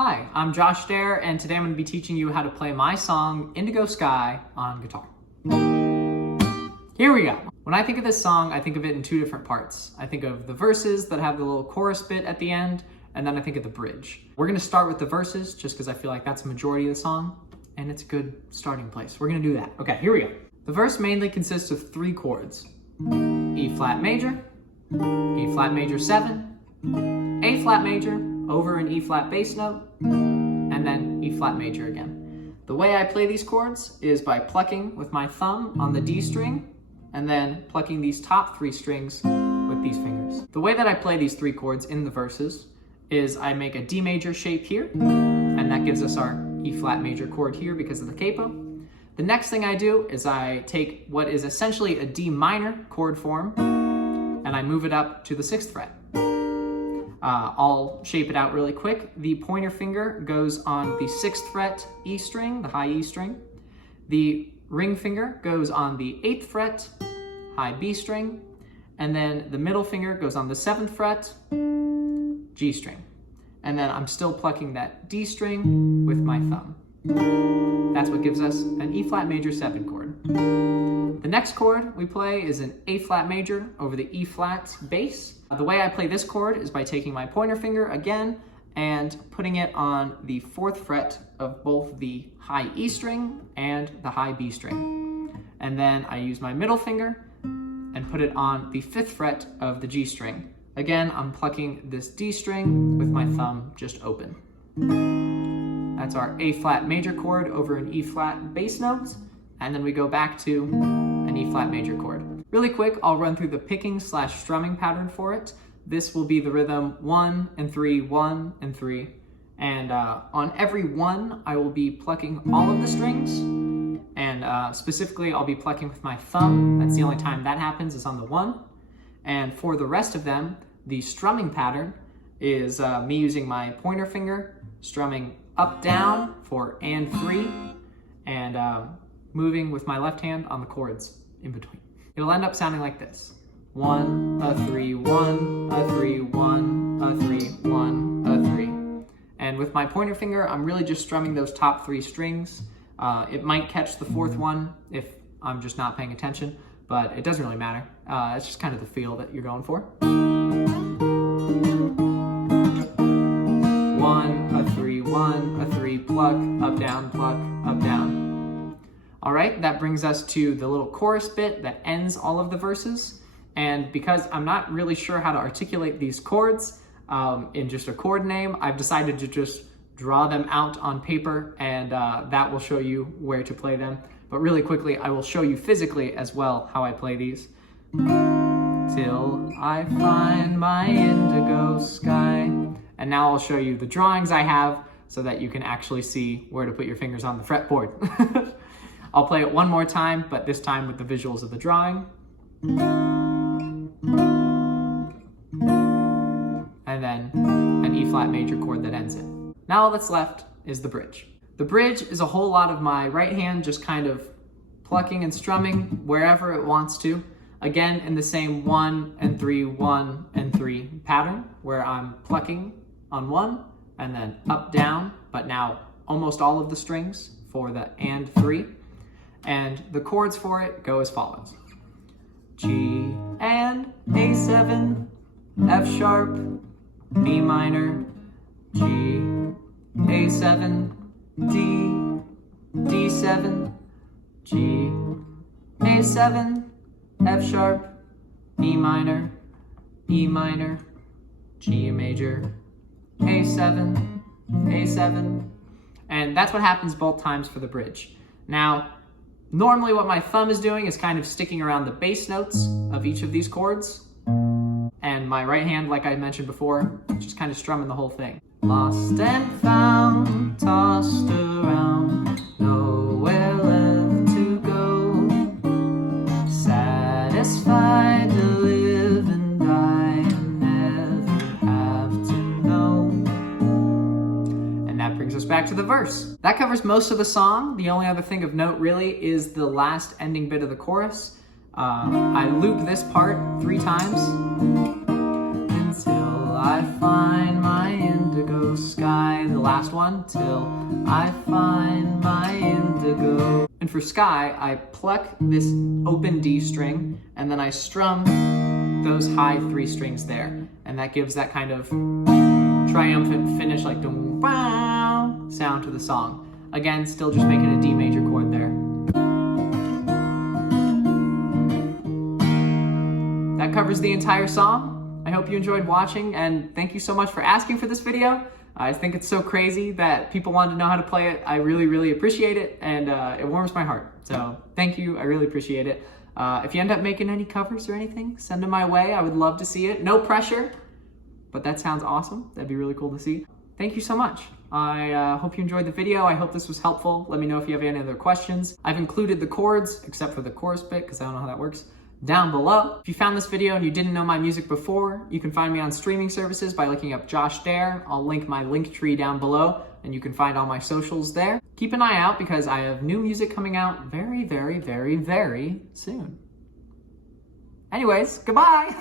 Hi, I'm Josh Dare, and today I'm going to be teaching you how to play my song, Indigo Sky, on guitar. Here we go. When I think of this song, I think of it in two different parts. I think of the verses that have the little chorus bit at the end, and then I think of the bridge. We're going to start with the verses, just because I feel like that's the majority of the song, and it's a good starting place. We're going to do that. Okay, here we go. The verse mainly consists of three chords. E flat major, E flat major 7, A flat major, over an E flat bass note, and then E flat major again. The way I play these chords is by plucking with my thumb on the D string, and then plucking these top three strings with these fingers. The way that I play these three chords in the verses is I make a D major shape here, and that gives us our E flat major chord here because of the capo. The next thing I do is I take what is essentially a D minor chord form, and I move it up to the 6th fret. I'll shape it out really quick. The pointer finger goes on the 6th fret E string, the high E string. The ring finger goes on the 8th fret, high B string. And then the middle finger goes on the 7th fret, G string. And then I'm still plucking that D string with my thumb. That's what gives us an E flat major 7 chord. The next chord we play is an A flat major over the E flat bass. The way I play this chord is by taking my pointer finger again and putting it on the 4th fret of both the high E string and the high B string. And then I use my middle finger and put it on the 5th fret of the G string. Again, I'm plucking this D string with my thumb just open. That's our A flat major chord over an E flat bass note. And then we go back to an E flat major chord. Really quick, I'll run through the picking / strumming pattern for it. This will be the rhythm 1 and 3, 1 and 3. And on every 1, I will be plucking all of the strings. And specifically, I'll be plucking with my thumb. That's the only time that happens, is on the 1. And for the rest of them, the strumming pattern is me using my pointer finger, strumming up, down for and 3, and moving with my left hand on the chords in between. It'll end up sounding like this. 1, a 3, 1, a 3, 1, a 3, 1, a 3. And with my pointer finger, I'm really just strumming those top 3 strings. It might catch the 4th one if I'm just not paying attention, but it doesn't really matter. It's just kind of the feel that you're going for. 1, a 3, 1, a 3, pluck, up, down. All right, that brings us to the little chorus bit that ends all of the verses. And because I'm not really sure how to articulate these chords in just a chord name, I've decided to just draw them out on paper, and that will show you where to play them. But really quickly, I will show you physically as well how I play these. Till I find my indigo sky. And now I'll show you the drawings I have so that you can actually see where to put your fingers on the fretboard. I'll play it one more time, but this time with the visuals of the drawing. And then an E flat major chord that ends it. Now all that's left is the bridge. The bridge is a whole lot of my right hand just kind of plucking and strumming wherever it wants to. Again, in the same 1 and 3, 1 and 3 pattern, where I'm plucking on 1 and then up, down, but now almost all of the strings for the and 3. And the chords for it go as follows. G and A7, F sharp, B minor, G, A7, D, D7, G, A7, F sharp, E minor, G major, A7, A7. And that's what happens both times for the bridge. Now, normally what my thumb is doing is kind of sticking around the bass notes of each of these chords. And my right hand, like I mentioned before, just kind of strumming the whole thing. Lost and found, tossed around, nowhere left to go. Satisfied to live and die and never have to know. And that brings us back to the verse. That covers most of the song. The only other thing of note really is the last ending bit of the chorus. I loop this part 3 times. Until I find my indigo sky. The last one, till I find my indigo. And for Sky, I pluck this open D string, and then I strum those high 3 strings there. And that gives that kind of triumphant finish, like dum bow sound to the song. Again, still just making a D major chord there. That covers the entire song. I hope you enjoyed watching, and thank you so much for asking for this video. I think it's so crazy that people wanted to know how to play it. I really, really appreciate it, and it warms my heart. So thank you, I really appreciate it. If you end up making any covers or anything, send them my way. I would love to see it. No pressure, but that sounds awesome. That'd be really cool to see. Thank you so much. I hope you enjoyed the video. I hope this was helpful. Let me know if you have any other questions. I've included the chords, except for the chorus bit, because I don't know how that works, down below. If you found this video and you didn't know my music before, you can find me on streaming services by looking up Josh Dare. I'll link my link tree down below, and you can find all my socials there. Keep an eye out because I have new music coming out very, very, very, very soon. Anyways, goodbye!